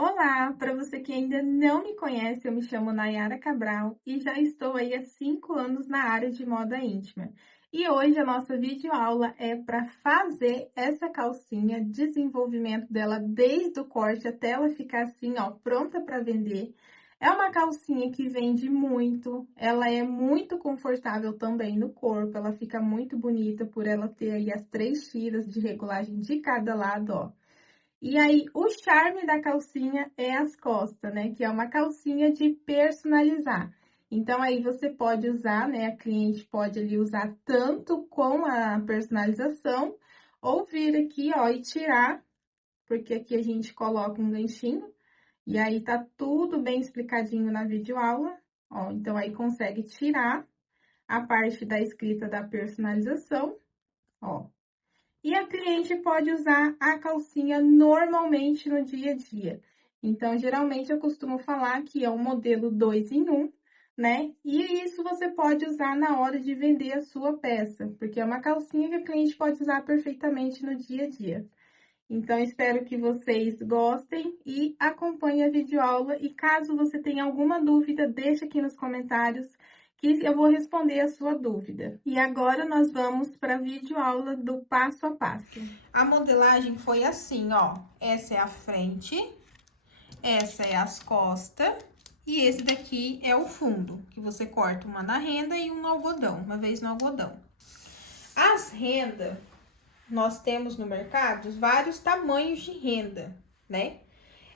Olá, para você que ainda não me conhece, eu me chamo Nayara Cabral e já estou aí há 5 anos na área de moda íntima. E hoje a nossa videoaula é para fazer essa calcinha, desenvolvimento dela desde o corte até ela ficar assim, ó, pronta para vender. É uma calcinha que vende muito, ela é muito confortável também no corpo, ela fica muito bonita por ela ter aí as 3 tiras de regulagem de cada lado, ó. E aí, o charme da calcinha é as costas, né? Que é uma calcinha de personalizar. Então, aí você pode usar, né? A cliente pode ali usar tanto com a personalização, ou vir aqui, ó, e tirar, porque aqui a gente coloca um ganchinho, e aí tá tudo bem explicadinho na videoaula, ó. Então, aí consegue tirar a parte da escrita da personalização, ó. E a cliente pode usar a calcinha normalmente no dia a dia. Então, geralmente eu costumo falar que é um modelo 2 em 1, né? E isso você pode usar na hora de vender a sua peça, porque é uma calcinha que a cliente pode usar perfeitamente no dia a dia. Então, espero que vocês gostem e acompanhem a videoaula. E caso você tenha alguma dúvida, deixa aqui nos comentários que eu vou responder a sua dúvida. E agora nós vamos para a videoaula do passo a passo. A modelagem foi assim, ó. Essa é a frente, essa é as costas e esse daqui é o fundo, que você corta uma na renda e um no algodão, uma vez no algodão. As rendas, nós temos no mercado vários tamanhos de renda, né?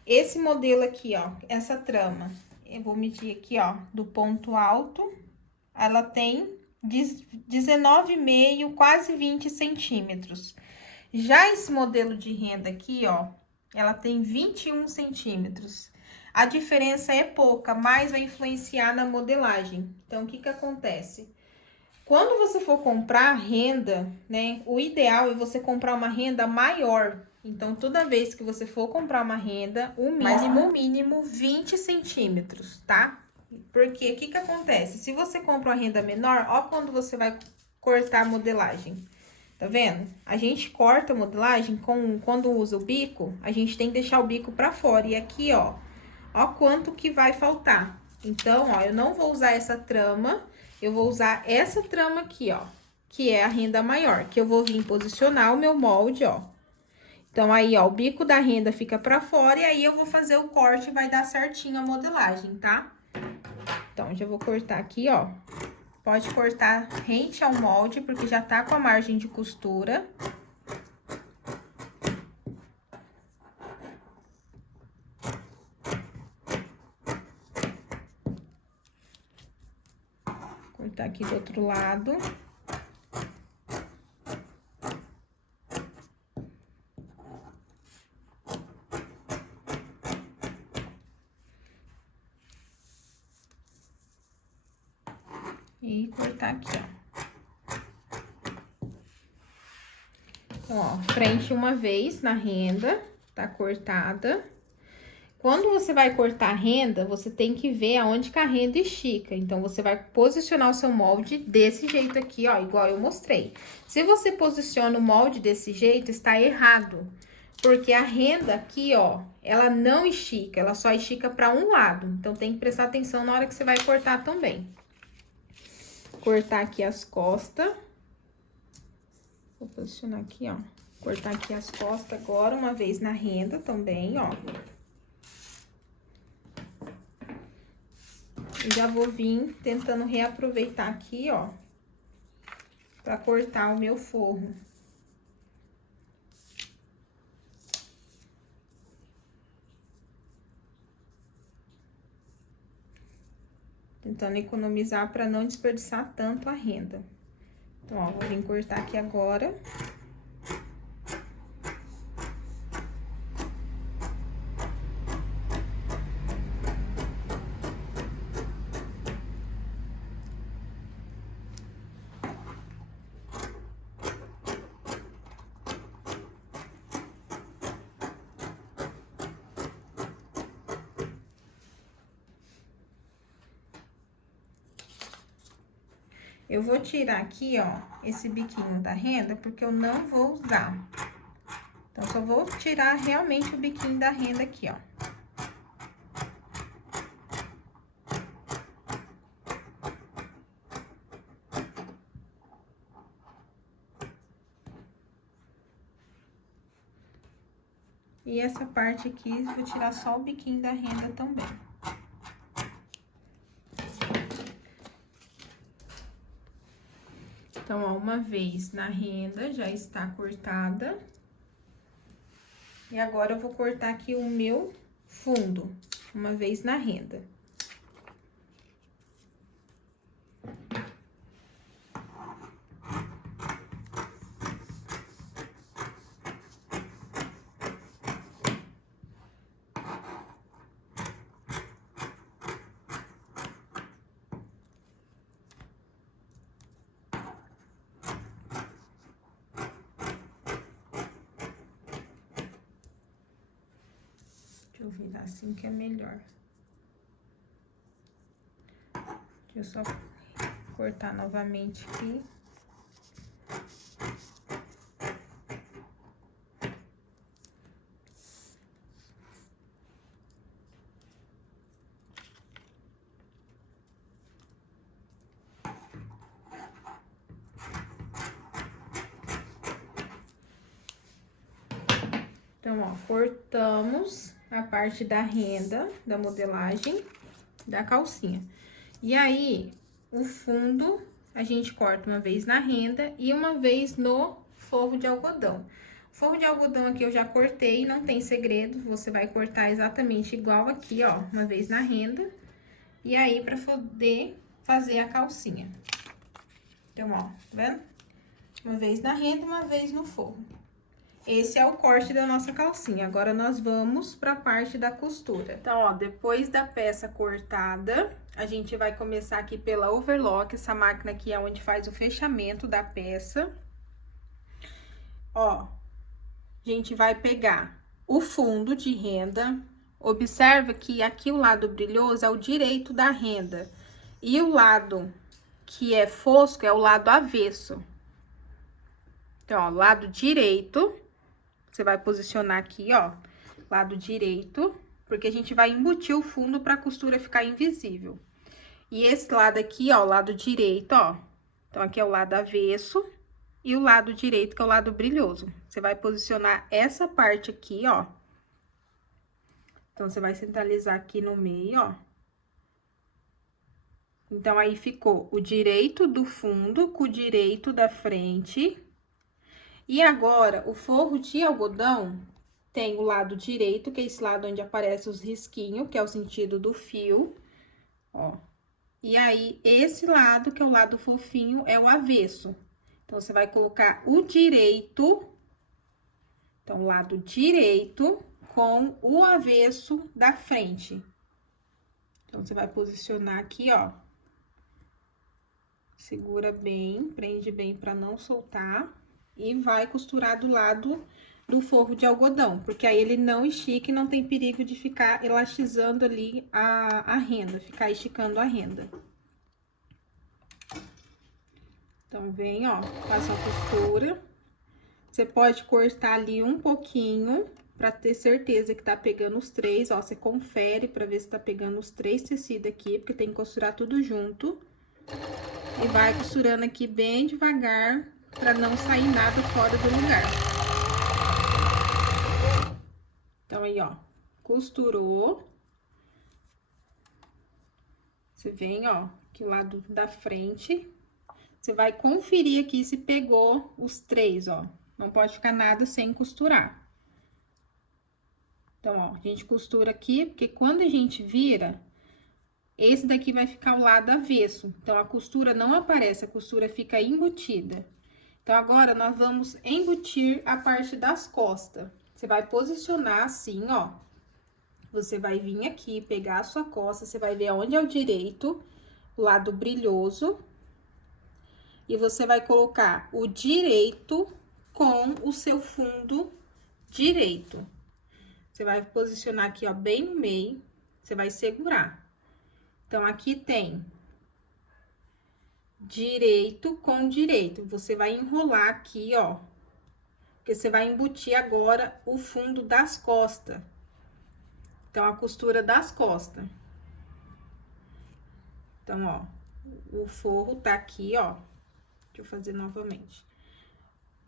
Esse modelo aqui, ó, essa trama, eu vou medir aqui, ó, do ponto alto, ela tem 19,5, quase 20 centímetros. Já esse modelo de renda aqui, ó, ela tem 21 centímetros. A diferença é pouca, mas vai influenciar na modelagem. Então, o que que acontece? Quando você for comprar renda, né, o ideal é você comprar uma renda maior. Então, toda vez que você for comprar uma renda, o mínimo 20 centímetros, tá? Porque o que que acontece? Se você compra uma renda menor, ó quando você vai cortar a modelagem. Tá vendo? A gente corta a modelagem quando usa o bico, a gente tem que deixar o bico pra fora. E aqui, ó quanto que vai faltar. Então, ó, eu não vou usar essa trama, eu vou usar essa trama aqui, ó, que é a renda maior, que eu vou vir posicionar o meu molde, ó. Então, aí, ó, o bico da renda fica pra fora e aí eu vou fazer o corte e vai dar certinho a modelagem, tá? Então, já vou cortar aqui, ó. Pode cortar rente ao molde, porque já tá com a margem de costura. Cortar aqui do outro lado. E cortar aqui, ó. Então, ó, frente uma vez na renda, tá cortada. Quando você vai cortar a renda, você tem que ver aonde que a renda estica. Então, você vai posicionar o seu molde desse jeito aqui, ó, igual eu mostrei. Se você posiciona o molde desse jeito, está errado. Porque a renda aqui, ó, ela não estica, ela só estica para um lado. Então, tem que prestar atenção na hora que você vai cortar também. Cortar aqui as costas. Vou posicionar aqui, ó. Cortar aqui as costas agora, uma vez na renda também, ó. E já vou vir tentando reaproveitar aqui, ó, pra cortar o meu forro. Tentando economizar pra não desperdiçar tanto a renda. Então, ó, vou vir cortar aqui agora. Eu vou tirar aqui, ó, esse biquinho da renda, porque eu não vou usar. Então, só vou tirar realmente o biquinho da renda aqui, ó. E essa parte aqui, vou tirar só o biquinho da renda também. Então, ó, uma vez na renda, já está cortada. E agora, eu vou cortar aqui o meu fundo, uma vez na renda. Deixa eu virar assim que é melhor. Deixa eu só cortar novamente aqui. Então, ó, cortamos a parte da renda, da modelagem da calcinha. E aí, o fundo, a gente corta uma vez na renda e uma vez no forro de algodão. O forro de algodão aqui eu já cortei, não tem segredo, você vai cortar exatamente igual aqui, ó, uma vez na renda. E aí, pra poder fazer a calcinha. Então, ó, tá vendo? Uma vez na renda, uma vez no forro. Esse é o corte da nossa calcinha. Agora, nós vamos pra parte da costura. Então, ó, depois da peça cortada, a gente vai começar aqui pela overlock. Essa máquina aqui é onde faz o fechamento da peça. Ó, a gente vai pegar o fundo de renda. Observa que aqui o lado brilhoso é o direito da renda. E o lado que é fosco é o lado avesso. Então, ó, lado direito... Você vai posicionar aqui, ó, lado direito, porque a gente vai embutir o fundo pra costura ficar invisível. E esse lado aqui, ó, o lado direito, ó. Então, aqui é o lado avesso e o lado direito, que é o lado brilhoso. Você vai posicionar essa parte aqui, ó. Então, você vai centralizar aqui no meio, ó. Então, aí ficou o direito do fundo com o direito da frente. E agora, o forro de algodão tem o lado direito, que é esse lado onde aparece os risquinhos, que é o sentido do fio, ó. E aí, esse lado, que é o lado fofinho, é o avesso. Então, você vai colocar o direito, então, o lado direito com o avesso da frente. Então, você vai posicionar aqui, ó. Segura bem, prende bem pra não soltar. E vai costurar do lado do forro de algodão, porque aí ele não estica e não tem perigo de ficar elastizando ali a renda, ficar esticando a renda. Então, vem, ó, faça a costura. Você pode cortar ali um pouquinho, pra ter certeza que tá pegando os três, ó, você confere pra ver se tá pegando os três tecidos aqui, porque tem que costurar tudo junto. E vai costurando aqui bem devagar, pra não sair nada fora do lugar. Então, aí, ó, costurou. Você vem, ó, aqui o lado da frente. Você vai conferir aqui se pegou os três, ó. Não pode ficar nada sem costurar. Então, ó, a gente costura aqui, porque quando a gente vira, esse daqui vai ficar o lado avesso. Então, a costura não aparece, a costura fica embutida. Então, agora, nós vamos embutir a parte das costas. Você vai posicionar assim, ó. Você vai vir aqui, pegar a sua costa, você vai ver onde é o direito, o lado brilhoso. E você vai colocar o direito com o seu fundo direito. Você vai posicionar aqui, ó, bem no meio, você vai segurar. Então, aqui tem... direito com direito, você vai enrolar aqui, ó, porque você vai embutir agora o fundo das costas. Então, a costura das costas. Então, ó, o forro tá aqui, ó, deixa eu fazer novamente.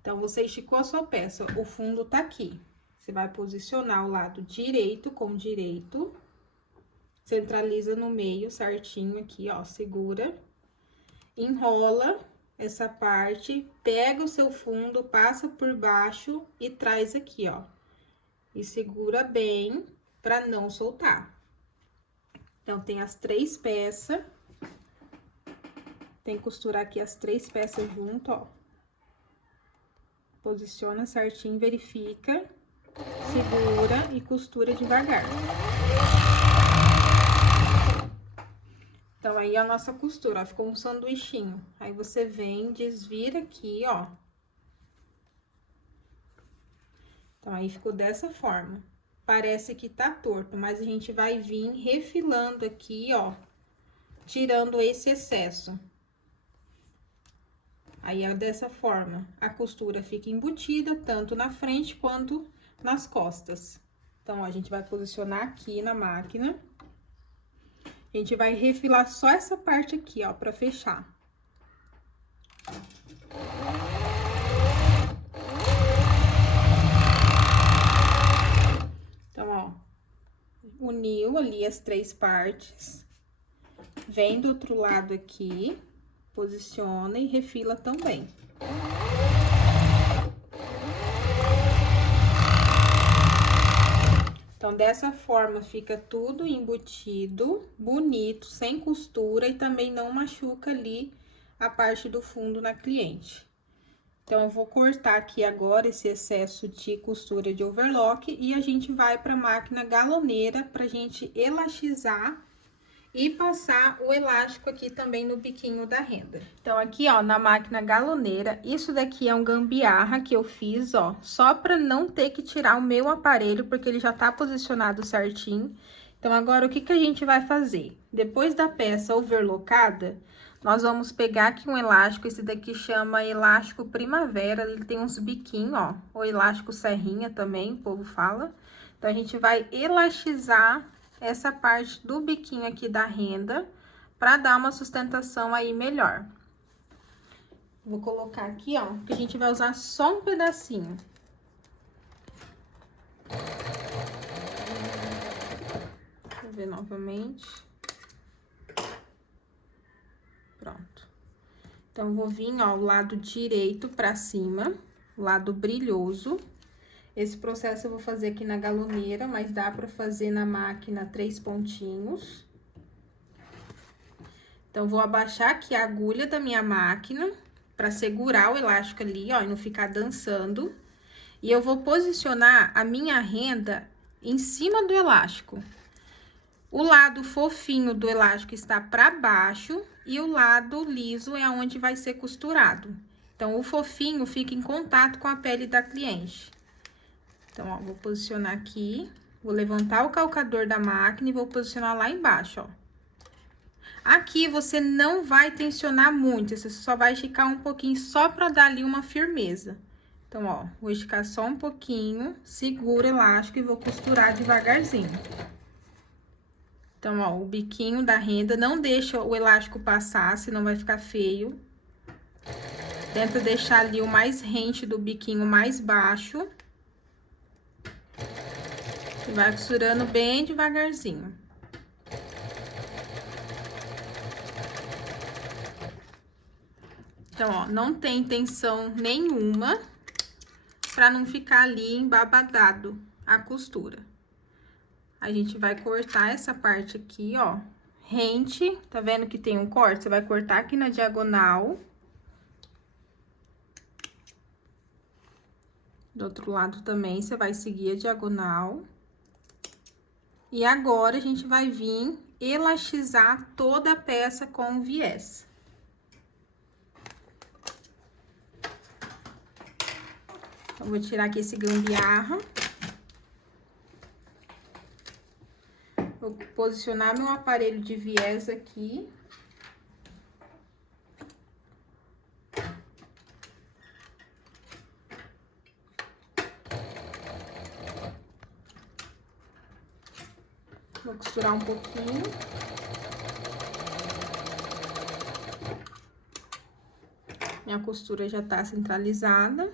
Então, você esticou a sua peça, o fundo tá aqui. Você vai posicionar o lado direito com direito. Centraliza no meio certinho aqui, ó, segura. Enrola essa parte, pega o seu fundo, passa por baixo e traz aqui, ó. E segura bem pra não soltar. Então, tem as 3 peças. Tem que costurar aqui as 3 peças junto, ó. Posiciona certinho, verifica, segura e costura devagar. Então, aí a nossa costura, ó, ficou um sanduichinho. Aí, você vem, desvira aqui, ó. Então, aí ficou dessa forma. Parece que tá torto, mas a gente vai vir refilando aqui, ó, tirando esse excesso. Aí, é dessa forma, a costura fica embutida, tanto na frente quanto nas costas. Então, ó, a gente vai posicionar aqui na máquina. A gente vai refilar só essa parte aqui, ó, pra fechar. Então, ó, uniu ali as 3 partes. Vem do outro lado aqui, posiciona e refila também. Então, dessa forma, fica tudo embutido, bonito, sem costura e também não machuca ali a parte do fundo na cliente. Então, eu vou cortar aqui agora esse excesso de costura de overlock e a gente vai pra máquina galoneira pra gente elastizar e passar o elástico aqui também no biquinho da renda. Então, aqui, ó, na máquina galoneira, isso daqui é um gambiarra que eu fiz, ó, só pra não ter que tirar o meu aparelho, porque ele já tá posicionado certinho. Então, agora, o que que a gente vai fazer? Depois da peça overlockada, nós vamos pegar aqui um elástico, esse daqui chama elástico primavera, ele tem uns biquinhos, ó, ou elástico serrinha também, o povo fala. Então, a gente vai elastizar essa parte do biquinho aqui da renda, pra dar uma sustentação aí melhor. Vou colocar aqui, ó, que a gente vai usar só um pedacinho. Vou ver novamente. Pronto. Então, vou vir, ó, o lado direito pra cima, o lado brilhoso. Esse processo eu vou fazer aqui na galoneira, mas dá pra fazer na máquina 3 pontinhos. Então, vou abaixar aqui a agulha da minha máquina pra segurar o elástico ali, ó, e não ficar dançando. E eu vou posicionar a minha renda em cima do elástico. O lado fofinho do elástico está pra baixo e o lado liso é onde vai ser costurado. Então, o fofinho fica em contato com a pele da cliente. Então, ó, vou posicionar aqui, vou levantar o calcador da máquina e vou posicionar lá embaixo, ó. Aqui, você não vai tensionar muito, você só vai esticar um pouquinho, só pra dar ali uma firmeza. Então, ó, vou esticar só um pouquinho, segura o elástico e vou costurar devagarzinho. Então, ó, o biquinho da renda, não deixa o elástico passar, senão vai ficar feio. Tenta deixar ali o mais rente do biquinho mais baixo. E vai costurando bem devagarzinho. Então, ó, não tem tensão nenhuma, pra não ficar ali embabadado a costura. A gente vai cortar essa parte aqui, ó, rente, tá vendo que tem um corte? Você vai cortar aqui na diagonal. Do outro lado também, você vai seguir a diagonal. E agora, a gente vai vir elastizar toda a peça com o viés. Então, vou tirar aqui esse gambiarra. Vou posicionar meu aparelho de viés aqui. Vou costurar um pouquinho. Minha costura já tá centralizada.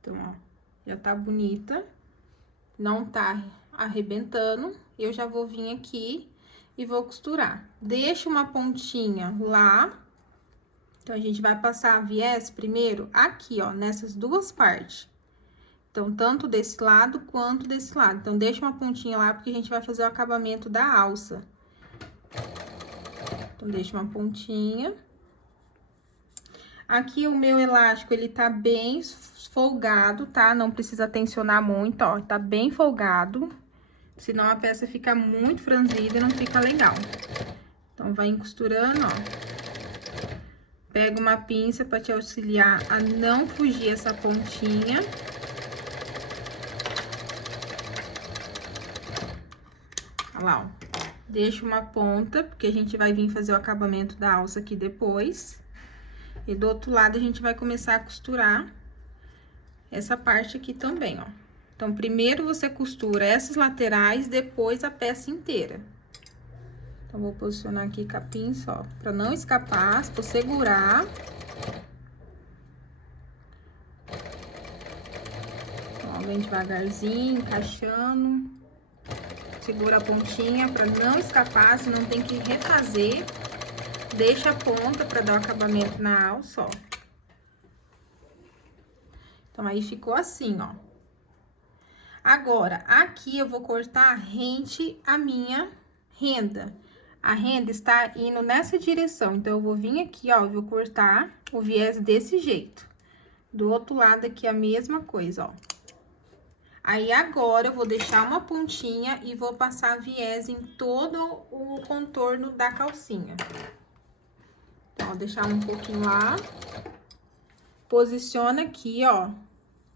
Então, ó, já tá bonita. não tá arrebentando, eu já vou vir aqui e vou costurar. Deixa uma pontinha lá. Então, a gente vai passar viés primeiro aqui, ó, nessas duas partes. Então, tanto desse lado quanto desse lado. Então, deixa uma pontinha lá, porque a gente vai fazer o acabamento da alça. Então, deixa uma pontinha. Aqui, o meu elástico, ele tá bem folgado, tá? Não precisa tensionar muito, ó, tá bem folgado. Senão, a peça fica muito franzida e não fica legal. Então, vai costurando, ó. Pega uma pinça para te auxiliar a não fugir essa pontinha. Olha lá, ó. Deixa uma ponta, porque a gente vai vir fazer o acabamento da alça aqui depois. E do outro lado, a gente vai começar a costurar essa parte aqui também, ó. Então, primeiro você costura essas laterais, depois a peça inteira. Então, vou posicionar aqui com a pinça, ó, pra não escapar, se for segurar. Ó, vem devagarzinho, encaixando. Segura a pontinha pra não escapar, senão tem que refazer. Deixa a ponta pra dar o acabamento na alça, ó. Então, aí ficou assim, ó. Agora, aqui eu vou cortar rente a minha renda. A renda está indo nessa direção, então, eu vou vir aqui, ó, eu vou cortar o viés desse jeito. Do outro lado aqui, a mesma coisa, ó. Aí, agora, eu vou deixar uma pontinha e vou passar viés em todo o contorno da calcinha. Então, vou deixar um pouquinho lá. Posiciona aqui, ó,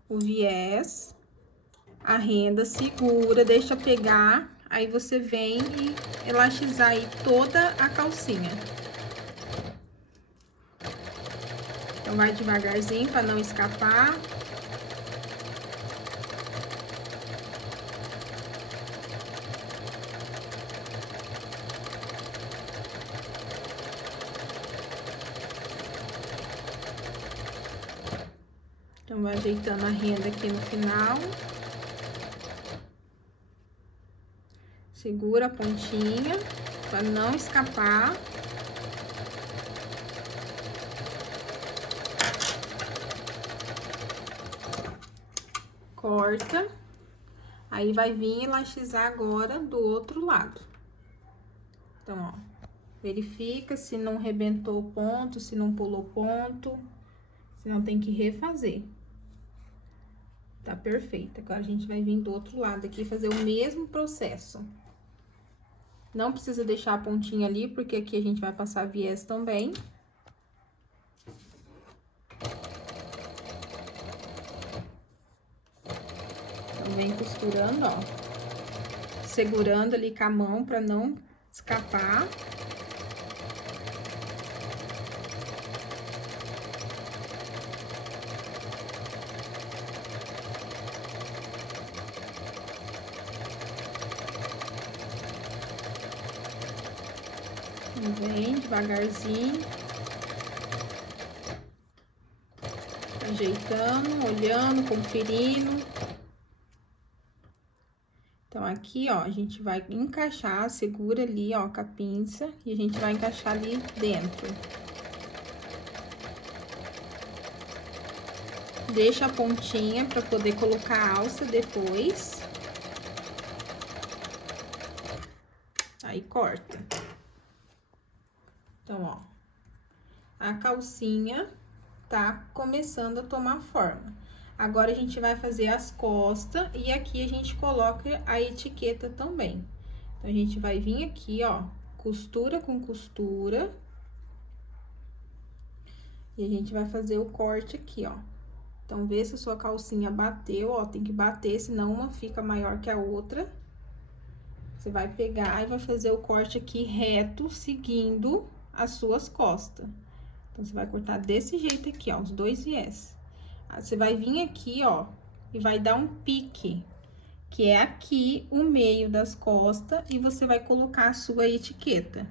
o viés, a renda, segura, deixa pegar. Aí, você vem e elastizar aí toda a calcinha. Então, vai devagarzinho pra não escapar. Então, vai ajeitando a renda aqui no final. Segura a pontinha, pra não escapar. Corta. Aí, vai vir elastizar agora do outro lado. Então, ó, verifica se não rebentou o ponto, se não pulou ponto, se não tem que refazer. Tá perfeito. Agora, a gente vai vir do outro lado aqui fazer o mesmo processo. Não precisa deixar a pontinha ali, porque aqui a gente vai passar viés também. Então, vem costurando, ó. Segurando ali com a mão pra não escapar. Vem devagarzinho, ajeitando, olhando, conferindo. Então, aqui, ó, a gente vai encaixar, segura ali, ó, com a pinça, e a gente vai encaixar ali dentro. Deixa a pontinha pra poder colocar a alça depois. Aí, corta. Então, ó, a calcinha tá começando a tomar forma. Agora, a gente vai fazer as costas e aqui a gente coloca a etiqueta também. Então, a gente vai vir aqui, ó, costura com costura. E a gente vai fazer o corte aqui, ó. Então, vê se a sua calcinha bateu, ó, tem que bater, senão uma fica maior que a outra. Você vai pegar e vai fazer o corte aqui reto, seguindo as suas costas. Então, você vai cortar desse jeito aqui, ó, os dois viés. Aí, você vai vir aqui, ó, e vai dar um pique, que é aqui o meio das costas, e você vai colocar a sua etiqueta.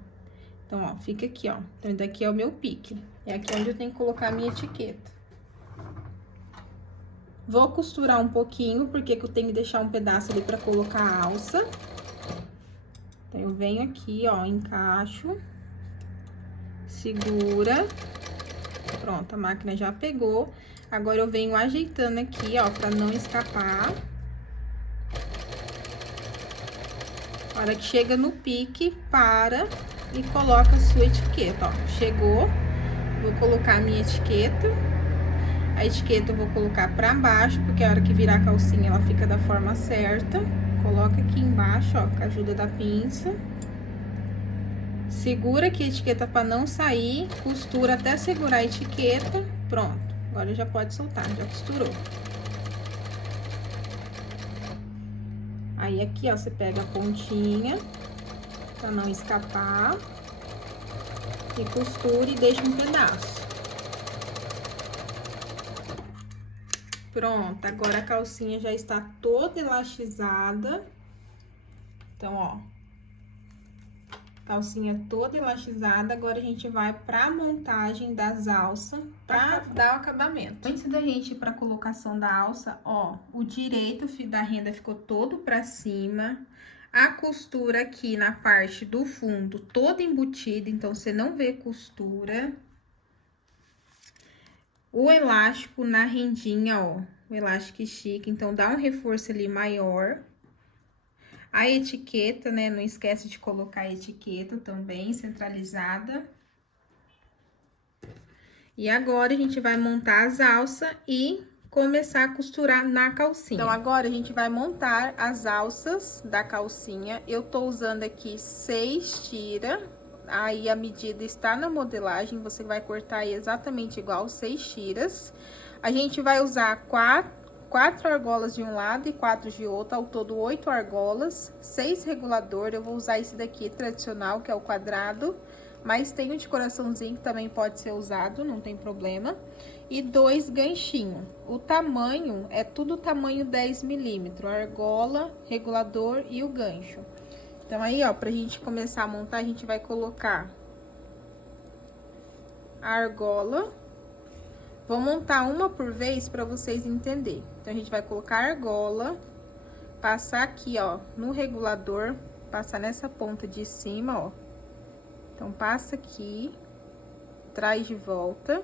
Então, ó, fica aqui, ó. Então, daqui é o meu pique. É aqui onde eu tenho que colocar a minha etiqueta. Vou costurar um pouquinho, porque eu tenho que deixar um pedaço ali pra colocar a alça. Então, eu venho aqui, ó, encaixo, segura. Pronto, a máquina já pegou. Agora, eu venho ajeitando aqui, ó, pra não escapar. A hora que chega no pique, para e coloca a sua etiqueta, ó. Chegou, vou colocar a minha etiqueta. A etiqueta eu vou colocar pra baixo, porque a hora que virar a calcinha, ela fica da forma certa. Coloca aqui embaixo, ó, com a ajuda da pinça. Segura aqui a etiqueta pra não sair, costura até segurar a etiqueta. Pronto, agora já pode soltar, já costurou. Aí, aqui, ó, você pega a pontinha, pra não escapar. E costura e deixa um pedaço. Pronto, agora a calcinha já está toda elastizada. Então, ó, calcinha toda elastizada. Agora, a gente vai pra montagem das alças pra dar o acabamento. Antes da gente ir pra colocação da alça, ó, o direito da renda ficou todo pra cima. A costura aqui na parte do fundo toda embutida, então, você não vê costura. O elástico na rendinha, ó, o elástico estica, então dá um reforço ali maior. A etiqueta, né, não esquece de colocar a etiqueta também, centralizada. E agora, a gente vai montar as alças e começar a costurar na calcinha. Então, agora, a gente vai montar as alças da calcinha. Eu tô usando aqui 6 tiras. Aí, a medida está na modelagem, você vai cortar aí exatamente igual 6 tiras. A gente vai usar 4 argolas de um lado e 4 de outro, ao todo 8 argolas, 6 regulador. Eu vou usar esse daqui tradicional, que é o quadrado, mas tem o de coraçãozinho que também pode ser usado, não tem problema. E 2 ganchinhos. O tamanho é tudo tamanho 10 milímetros, argola, regulador e o gancho. Então, aí, ó, pra gente começar a montar, a gente vai colocar a argola. Vou montar uma por vez pra vocês entenderem. Então, a gente vai colocar a argola, passar aqui, ó, no regulador, passar nessa ponta de cima, ó. Então, passa aqui, traz de volta.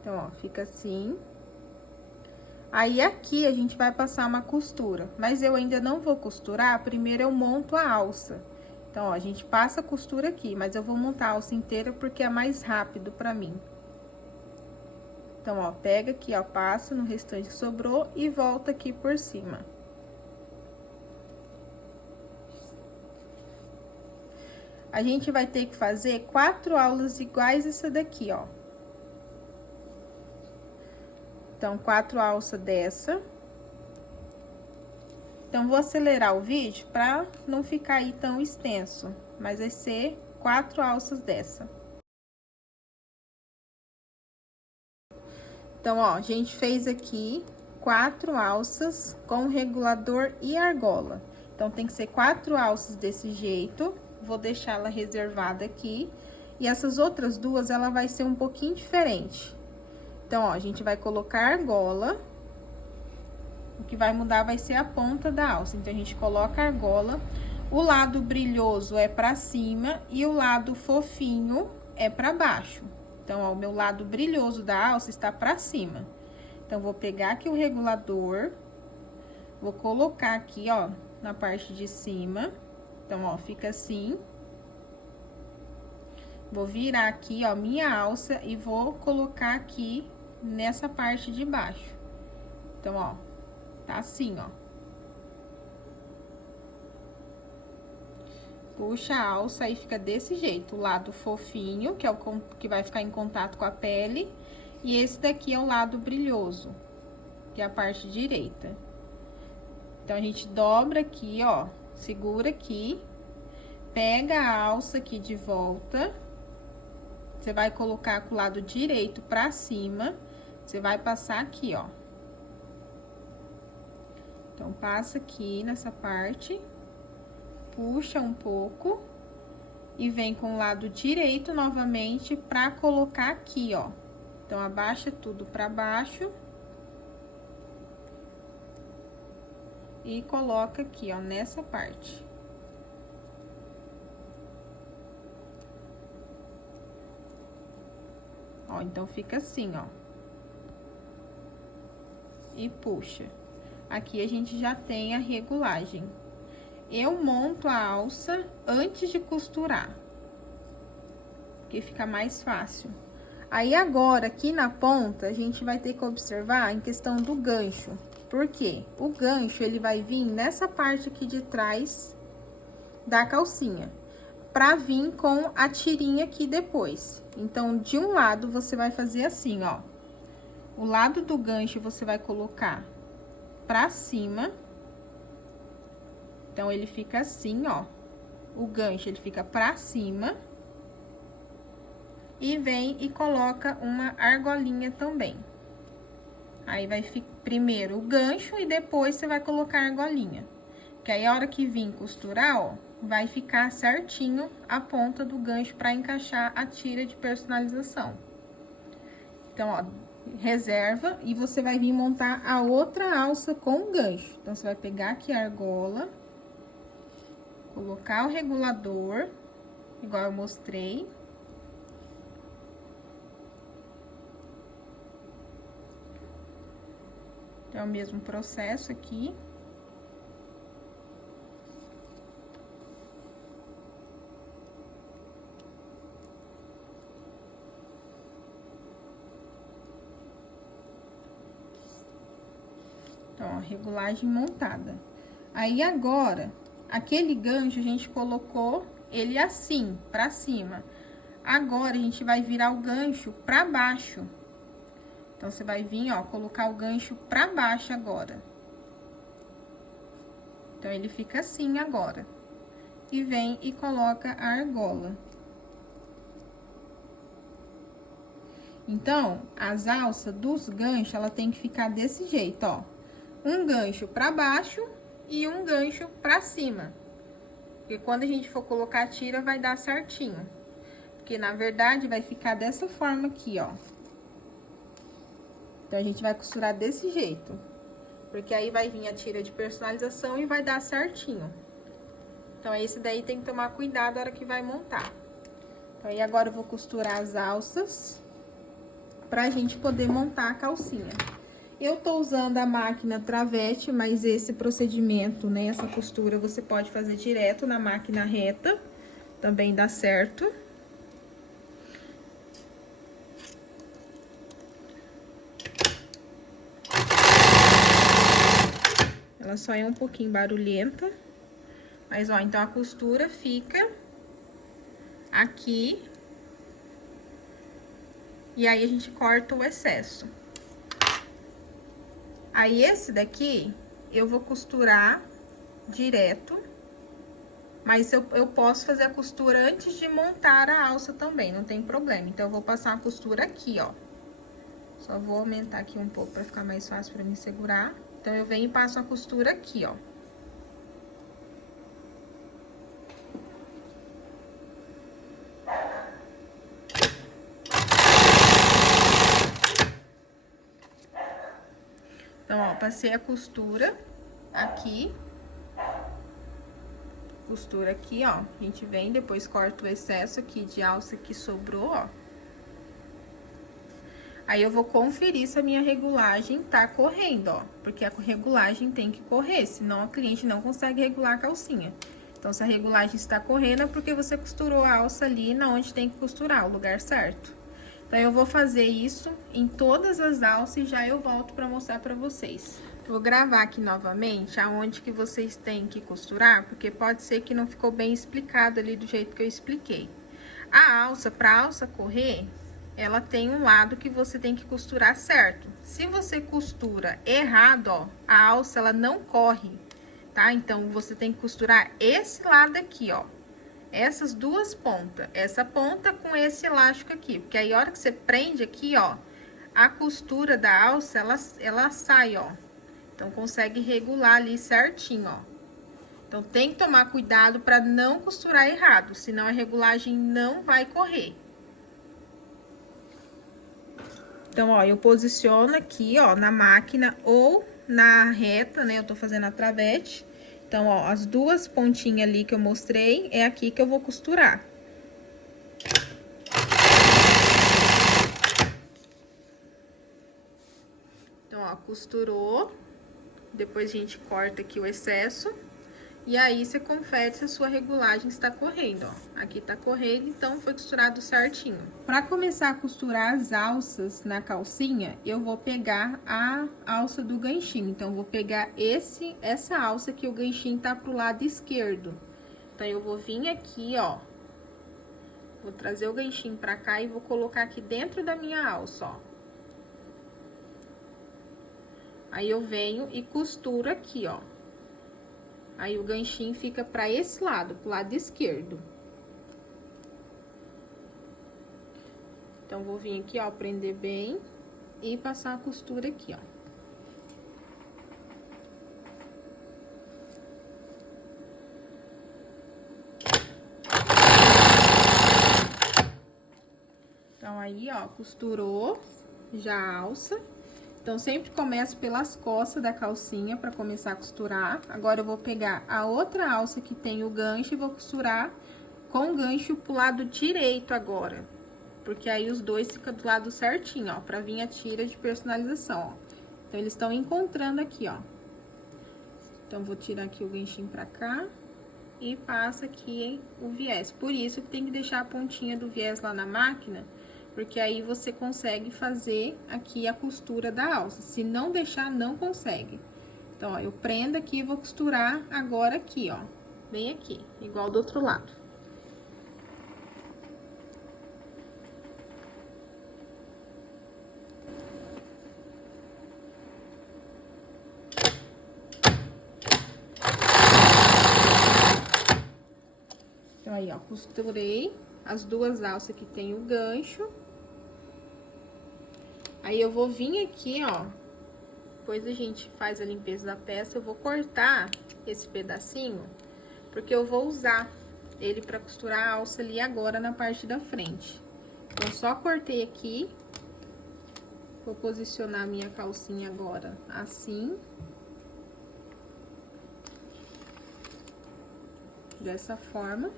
Então, ó, fica assim. Aí, aqui, a gente vai passar uma costura, mas eu ainda não vou costurar, primeiro eu monto a alça. Então, ó, a gente passa a costura aqui, mas eu vou montar a alça inteira porque é mais rápido pra mim. Então, ó, pega aqui, ó, passa no restante que sobrou e volta aqui por cima. A gente vai ter que fazer 4 aulas iguais essa daqui, ó. Então, 4 alças dessa. Então, vou acelerar o vídeo pra não ficar aí tão extenso, mas vai ser 4 alças dessa. Então, ó, a gente fez aqui 4 alças com regulador e argola. Então, tem que ser 4 alças desse jeito. Vou deixar ela reservada aqui. E essas outras duas, ela vai ser um pouquinho diferente. Então, ó, a gente vai colocar argola. O que vai mudar vai ser a ponta da alça. Então, a gente coloca a argola. O lado brilhoso é pra cima e o lado fofinho é pra baixo. Então, ó, o meu lado brilhoso da alça está pra cima. Então, vou pegar aqui o regulador, vou colocar aqui, ó, na parte de cima. Então, ó, fica assim. Vou virar aqui, ó, minha alça e vou colocar aqui nessa parte de baixo. Então, ó, tá assim, ó. Puxa a alça e fica desse jeito. O lado fofinho, que é o que vai ficar em contato com a pele. E esse daqui é o lado brilhoso, que é a parte direita. Então, a gente dobra aqui, ó, segura aqui, pega a alça aqui de volta. Você vai colocar com o lado direito pra cima, você vai passar aqui, ó. Então, passa aqui nessa parte, puxa um pouco e vem com o lado direito novamente pra colocar aqui, ó. Então, abaixa tudo pra baixo. E coloca aqui, ó, nessa parte. Ó, então fica assim, ó. E puxa. Aqui a gente já tem a regulagem. Eu monto a alça antes de costurar, porque fica mais fácil. Aí agora, aqui na ponta, a gente vai ter que observar em questão do gancho. Por quê? O gancho, ele vai vir nessa parte aqui de trás da calcinha, pra vir com a tirinha aqui depois. Então, de um lado, você vai fazer assim, ó. O lado do gancho você vai colocar pra cima. Então, ele fica assim, ó. O gancho, ele fica pra cima. E vem e coloca uma argolinha também. Aí, vai ficar primeiro o gancho e depois você vai colocar a argolinha. Que aí, a hora que vir costurar, ó, vai ficar certinho a ponta do gancho pra encaixar a tira de personalização. Então, ó, reserva e você vai vir montar a outra alça com o gancho. Então, você vai pegar aqui a argola, colocar o regulador, igual eu mostrei. Então, é o mesmo processo aqui. Então, ó, regulagem montada. Aí, agora, aquele gancho a gente colocou ele assim, pra cima. Agora, a gente vai virar o gancho pra baixo. Então, você vai vir, ó, colocar o gancho pra baixo agora. Então, ele fica assim agora. E vem e coloca a argola. Então, as alças dos ganchos, ela tem que ficar desse jeito, ó. Um gancho pra baixo e um gancho pra cima. Porque quando a gente for colocar a tira, vai dar certinho. Porque, na verdade, vai ficar dessa forma aqui, ó. Então, a gente vai costurar desse jeito. Porque aí vai vir a tira de personalização e vai dar certinho. Então, esse daí tem que tomar cuidado na hora que vai montar. Então, aí agora eu vou costurar as alças pra gente poder montar a calcinha. Eu tô usando a máquina Travete, mas esse procedimento, né, essa costura, você pode fazer direto na máquina reta, também dá certo. Ela só é um pouquinho barulhenta, mas, ó, então a costura fica aqui. E aí, a gente corta o excesso. Aí, esse daqui, eu vou costurar direto. Mas eu posso fazer a costura antes de montar a alça também, não tem problema. Então, eu vou passar a costura aqui, ó. Só vou aumentar aqui um pouco pra ficar mais fácil pra mim segurar. Então, eu venho e passo a costura aqui, ó. Então, ó, passei a costura aqui. Costura aqui, ó. A gente vem, depois corta o excesso aqui de alça que sobrou, ó. Aí, eu vou conferir se a minha regulagem tá correndo, ó. Porque a regulagem tem que correr, senão a cliente não consegue regular a calcinha. Então, se a regulagem está correndo, é porque você costurou a alça ali na onde tem que costurar, o lugar certo. Então, eu vou fazer isso em todas as alças e já eu volto pra mostrar pra vocês. Vou gravar aqui novamente aonde que vocês têm que costurar, porque pode ser que não ficou bem explicado ali do jeito que eu expliquei. A alça, pra alça correr, ela tem um lado que você tem que costurar certo. Se você costura errado, ó, a alça, ela não corre, tá? Então, você tem que costurar esse lado aqui, ó. Essas duas pontas, essa ponta com esse elástico aqui, porque aí a hora que você prende aqui, ó, a costura da alça, ela sai, ó. Então, consegue regular ali certinho, ó. Então, tem que tomar cuidado para não costurar errado, senão a regulagem não vai correr. Então, ó, eu posiciono aqui, ó, na máquina ou na reta, né? Eu tô fazendo a travete. Então, ó, as duas pontinhas ali que eu mostrei, é aqui que eu vou costurar. Então, ó, costurou. Depois a gente corta aqui o excesso. E aí, você confere se a sua regulagem está correndo, ó. Aqui tá correndo, então foi costurado certinho. Para começar a costurar as alças na calcinha, eu vou pegar a alça do ganchinho. Então, eu vou pegar essa alça que o ganchinho tá pro lado esquerdo. Então, eu vou vir aqui, ó. Vou trazer o ganchinho pra cá e vou colocar aqui dentro da minha alça, ó. Aí, eu venho e costuro aqui, ó. Aí, o ganchinho fica pra esse lado, pro lado esquerdo. Então, vou vir aqui, ó, prender bem e passar a costura aqui, ó. Então, aí, ó, costurou já a alça. Então, sempre começo pelas costas da calcinha pra começar a costurar. Agora, eu vou pegar a outra alça que tem o gancho e vou costurar com o gancho pro lado direito agora. Porque aí, os dois ficam do lado certinho, ó, pra vir a tira de personalização, ó. Então, eles estão encontrando aqui, ó. Então, vou tirar aqui o ganchinho pra cá e passa aqui o viés. Por isso que tem que deixar a pontinha do viés lá na máquina, porque aí você consegue fazer aqui a costura da alça. Se não deixar, não consegue. Então, ó, eu prendo aqui e vou costurar agora aqui, ó. Bem aqui, igual do outro lado. Então, aí, ó, costurei as duas alças que tem o gancho. Aí, eu vou vir aqui, ó, depois a gente faz a limpeza da peça, eu vou cortar esse pedacinho, porque eu vou usar ele pra costurar a alça ali agora na parte da frente. Então, só cortei aqui, vou posicionar a minha calcinha agora assim. Dessa forma.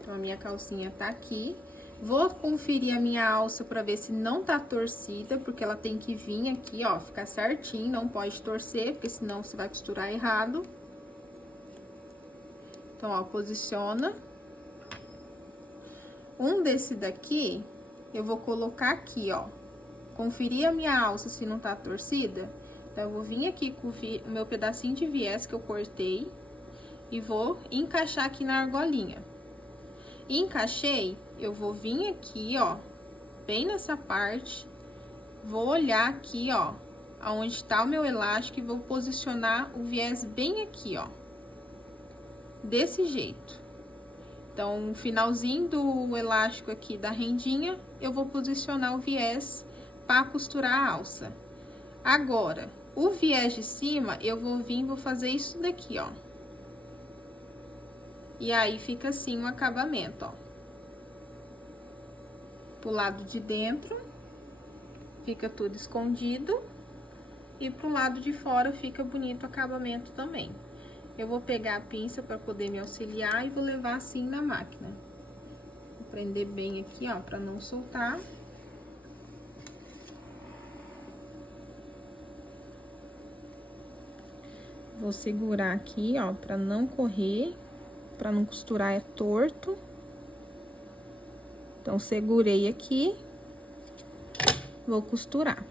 Então, a minha calcinha tá aqui. Vou conferir a minha alça pra ver se não tá torcida, porque ela tem que vir aqui, ó, ficar certinho, não pode torcer, porque senão você vai costurar errado. Então, ó, posiciona. Um desse daqui, eu vou colocar aqui, ó. Conferir a minha alça se não tá torcida. Então, eu vou vir aqui com o meu pedacinho de viés que eu cortei e vou encaixar aqui na argolinha. Encaixei, eu vou vir aqui, ó, bem nessa parte, vou olhar aqui, ó, aonde tá o meu elástico e vou posicionar o viés bem aqui, ó, desse jeito. Então, no finalzinho do elástico aqui da rendinha, eu vou posicionar o viés para costurar a alça. Agora, o viés de cima, eu vou vir e vou fazer isso daqui, ó. E aí, fica assim o acabamento, ó. Pro lado de dentro, fica tudo escondido. E pro lado de fora, fica bonito o acabamento também. Eu vou pegar a pinça para poder me auxiliar e vou levar assim na máquina. Vou prender bem aqui, ó, para não soltar. Vou segurar aqui, ó, para não correr, para não costurar é torto. Então, segurei aqui, vou costurar.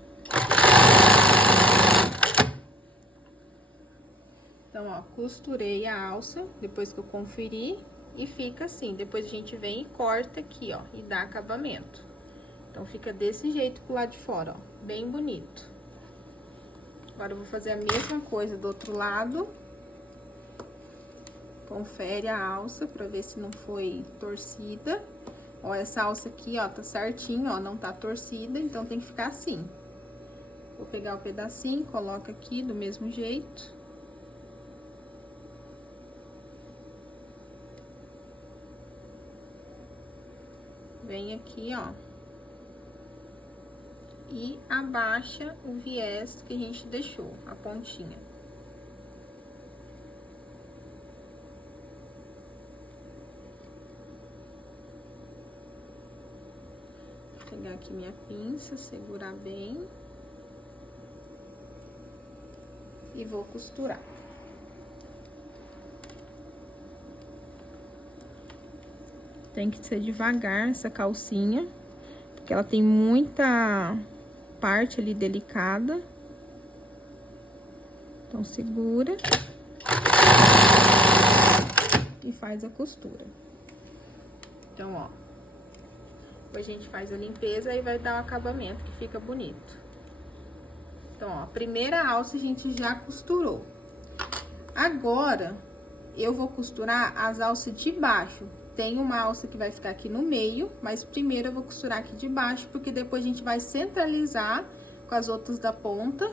Então, ó, costurei a alça, depois que eu conferi, e fica assim. Depois a gente vem e corta aqui, ó, e dá acabamento. Então, fica desse jeito pro lado de fora, ó, bem bonito. Agora, eu vou fazer a mesma coisa do outro lado. Confere a alça pra ver se não foi torcida. Ó, essa alça aqui, ó, tá certinho, ó, não tá torcida, então tem que ficar assim. Vou pegar o pedacinho, coloco aqui do mesmo jeito. Vem aqui, ó. e abaixa o viés que a gente deixou, a pontinha. Vou pegar aqui minha pinça, segurar bem. E vou costurar. Tem que ser devagar essa calcinha, porque ela tem muita parte ali delicada. Então, segura. E faz a costura. Então, ó. Depois a gente faz a limpeza e vai dar o acabamento, que fica bonito. Então, ó, a primeira alça a gente já costurou. Agora, eu vou costurar as alças de baixo. Tem uma alça que vai ficar aqui no meio, mas primeiro eu vou costurar aqui de baixo, porque depois a gente vai centralizar com as outras da ponta,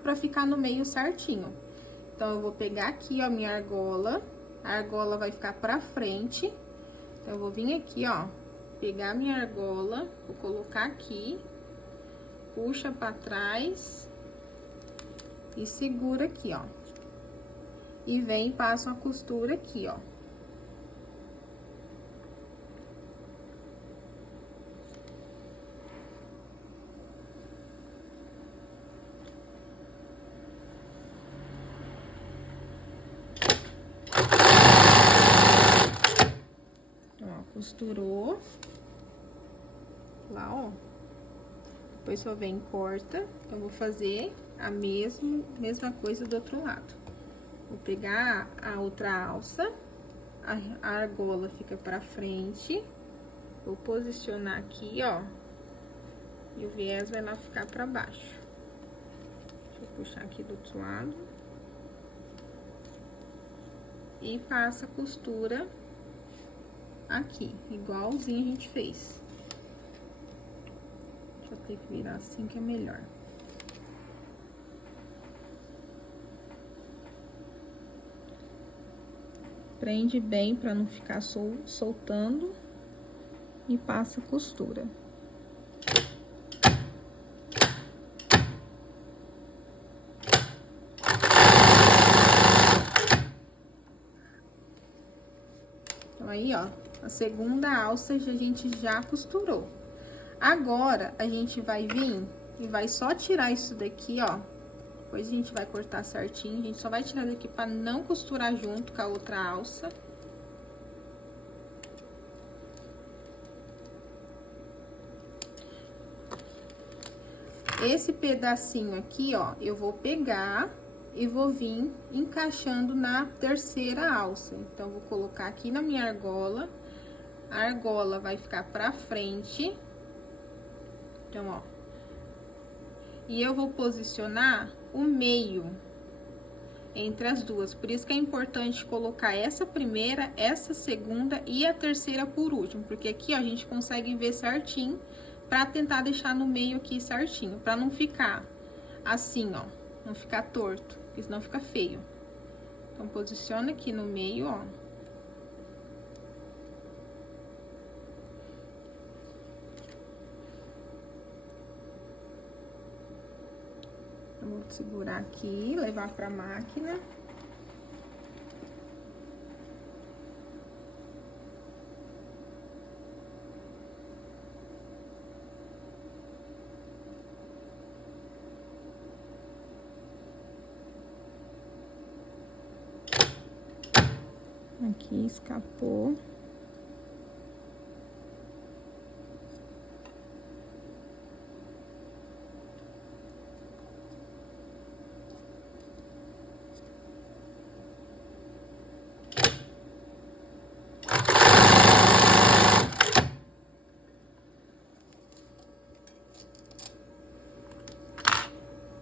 pra ficar no meio certinho. Então, eu vou pegar aqui, ó, minha argola. A argola vai ficar pra frente. Então, eu vou vir aqui, ó, pegar minha argola, vou colocar aqui, puxa pra trás e segura aqui, ó. E vem e passa uma costura aqui, ó. Costurou. Lá, ó. Depois só vem e corta. Então, vou fazer a mesma coisa do outro lado. Vou pegar a outra alça, a argola fica pra frente, vou posicionar aqui, ó, e o viés vai lá ficar pra baixo. Deixa eu puxar aqui do outro lado. E passa a costura aqui, igualzinho a gente fez. Deixa eu ter que virar assim que é melhor. Prende bem pra não ficar soltando e passa a costura. Então, aí, ó, a segunda alça a gente já costurou. Agora, a gente vai vir e vai só tirar isso daqui, ó. Depois a gente vai cortar certinho, a gente só vai tirar daqui pra não costurar junto com a outra alça. Esse pedacinho aqui, ó, eu vou pegar e vou vir encaixando na terceira alça. Então, vou colocar aqui na minha argola. A argola vai ficar pra frente. Então, ó. E eu vou posicionar o meio entre as duas. Por isso que é importante colocar essa primeira, essa segunda e a terceira por último. Porque aqui, ó, a gente consegue ver certinho pra tentar deixar no meio aqui certinho. Pra não ficar assim, ó. Não ficar torto, porque senão fica feio. Então, posiciona aqui no meio, ó. Eu vou segurar aqui, levar pra máquina. Aqui escapou.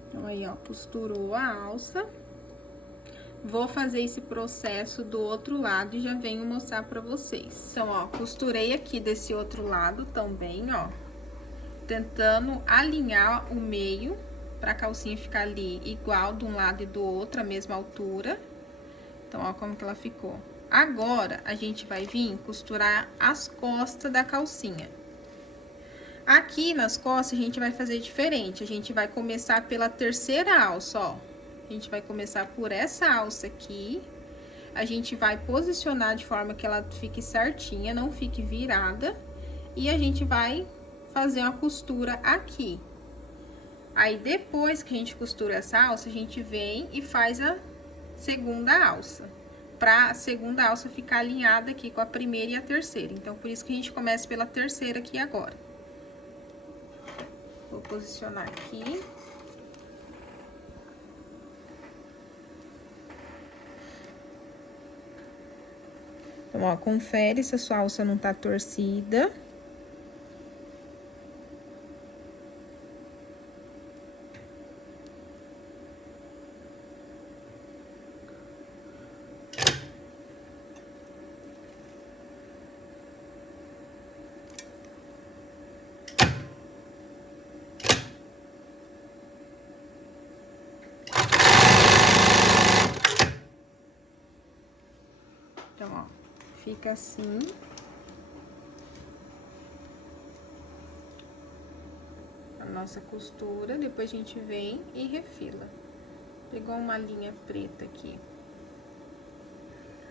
Então, aí, ó, costurou a alça. Vou fazer esse processo do outro lado e já venho mostrar pra vocês. Então, ó, costurei aqui desse outro lado também, ó. Tentando alinhar o meio pra calcinha ficar ali igual de um lado e do outro, a mesma altura. Então, ó, como que ela ficou. Agora, a gente vai vir costurar as costas da calcinha. Aqui nas costas a gente vai fazer diferente. A gente vai começar pela terceira alça, ó. A gente vai começar por essa alça aqui. A gente vai posicionar de forma que ela fique certinha, não fique virada. E a gente vai fazer uma costura aqui. Aí, depois que a gente costura essa alça, a gente vem e faz a segunda alça. Pra segunda alça ficar alinhada aqui com a primeira e a terceira. Então, por isso que a gente começa pela terceira aqui agora. Vou posicionar aqui. Então, ó, confere se a sua alça não tá torcida. Então, ó, fica assim. A nossa costura, depois a gente vem e refila. Pegou uma linha preta aqui.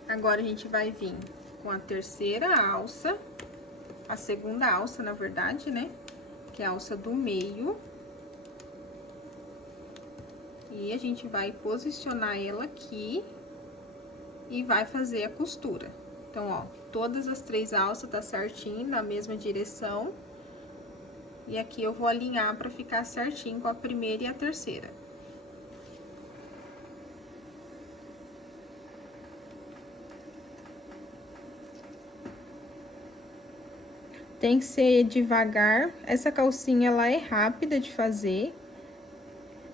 Agora, a gente vai vir com a terceira alça, a segunda alça, na verdade, né? Que é a alça do meio. E a gente vai posicionar ela aqui e vai fazer a costura. Então, ó, todas as 3 alças tá certinho, na mesma direção. E aqui eu vou alinhar pra ficar certinho com a primeira e a terceira. Tem que ser devagar. Essa calcinha, ela é rápida de fazer,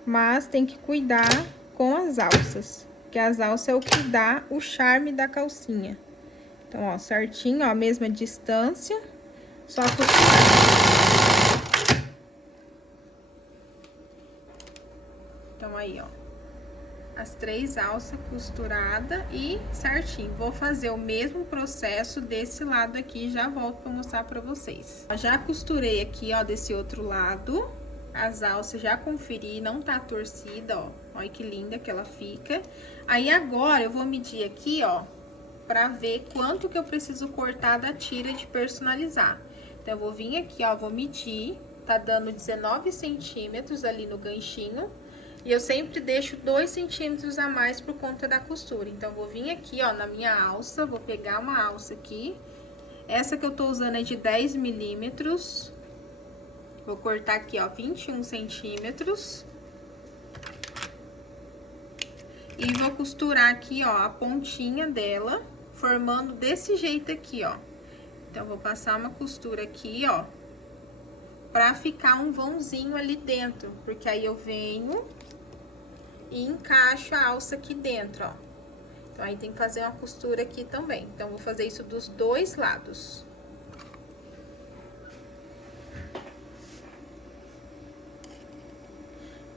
mas tem que cuidar com as alças, que as alças é o que dá o charme da calcinha. Então, ó, certinho, ó, a mesma distância, só costurar. Então, aí, ó, as 3 alças costuradas e certinho. Vou fazer o mesmo processo desse lado aqui, já volto pra mostrar pra vocês. Já costurei aqui, ó, desse outro lado, as alças já conferi, não tá torcida, ó. Olha que linda que ela fica. Aí, agora, eu vou medir aqui, ó, pra ver quanto que eu preciso cortar da tira de personalizar. Então, eu vou vir aqui, ó, vou medir, tá dando 19 centímetros ali no ganchinho. E eu sempre deixo 2 centímetros a mais por conta da costura. Então, vou vir aqui, ó, na minha alça, vou pegar uma alça aqui. Essa que eu tô usando é de 10 milímetros. Vou cortar aqui, ó, 21 centímetros. E vou costurar aqui, ó, a pontinha dela, formando desse jeito aqui, ó. Então, vou passar uma costura aqui, ó, pra ficar um vãozinho ali dentro. Porque aí eu venho e encaixo a alça aqui dentro, ó. Então, aí tem que fazer uma costura aqui também. Então, vou fazer isso dos 2 lados.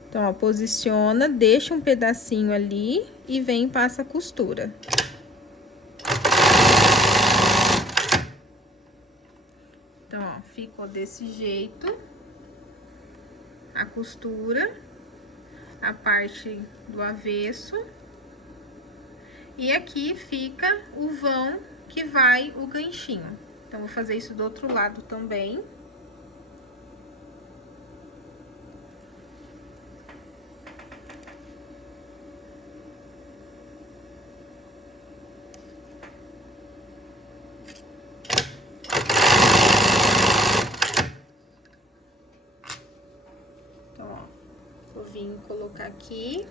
Então, ó, posiciona, deixa um pedacinho ali e vem e passa a costura. Então, ó, ficou desse jeito a costura. A parte do avesso. E aqui fica o vão que vai o ganchinho. Então, vou fazer isso do outro lado também. Então, ó, vou vir colocar aqui.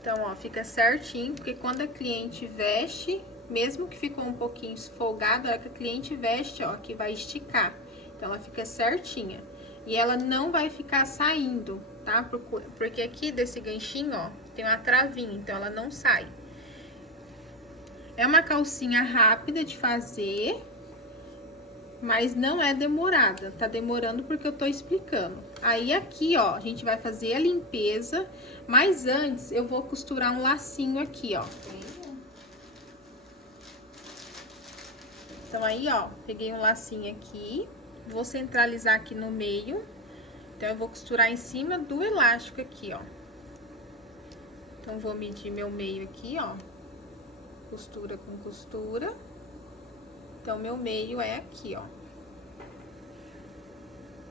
Então, ó, fica certinho, porque quando a cliente veste, mesmo que ficou um pouquinho folgado, a hora que a cliente veste, ó, aqui vai esticar. Então, ela fica certinha. E ela não vai ficar saindo, tá? Porque aqui desse ganchinho, ó, tem uma travinha, então ela não sai. É uma calcinha rápida de fazer, mas não é demorada. Tá demorando porque eu tô explicando. Aí, aqui, ó, a gente vai fazer a limpeza, mas antes eu vou costurar um lacinho aqui, ó. Então, aí, ó, peguei um lacinho aqui, vou centralizar aqui no meio. Então, eu vou costurar em cima do elástico aqui, ó. Então, vou medir meu meio aqui, ó. Costura com costura. Então, meu meio é aqui, ó.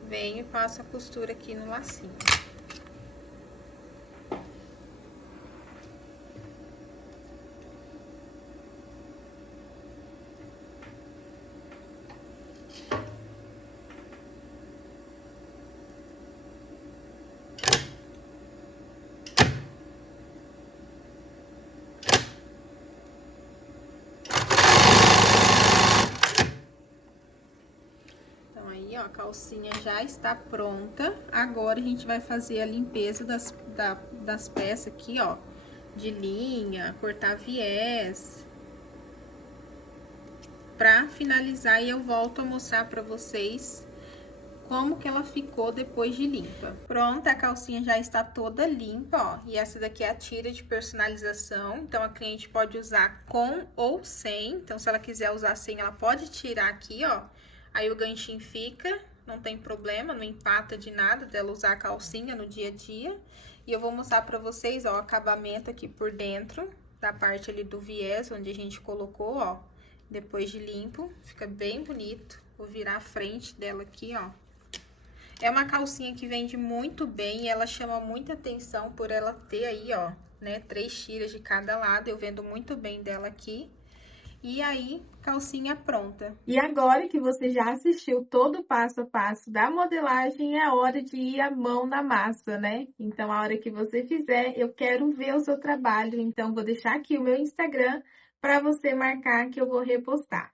Venho e passo a costura aqui no lacinho. Aí, ó, a calcinha já está pronta. Agora, a gente vai fazer a limpeza das peças aqui, ó. De linha, cortar viés. Pra finalizar, eu volto a mostrar pra vocês como que ela ficou depois de limpa. Pronta, a calcinha já está toda limpa, ó. E essa daqui é a tira de personalização. Então, a cliente pode usar com ou sem. Então, se ela quiser usar sem, ela pode tirar aqui, ó. Aí o ganchinho fica, não tem problema, não empata de nada dela usar a calcinha no dia a dia. E eu vou mostrar pra vocês, ó, o acabamento aqui por dentro, da parte ali do viés, onde a gente colocou, ó, depois de limpo. Fica bem bonito. Vou virar a frente dela aqui, ó. É uma calcinha que vende muito bem e ela chama muita atenção por ela ter aí, ó, né, 3 tiras de cada lado. Eu vendo muito bem dela aqui. E aí, calcinha pronta. E agora que você já assistiu todo o passo a passo da modelagem, é a hora de ir a mão na massa, né? Então, a hora que você fizer, eu quero ver o seu trabalho. Então, vou deixar aqui o meu Instagram para você marcar que eu vou repostar.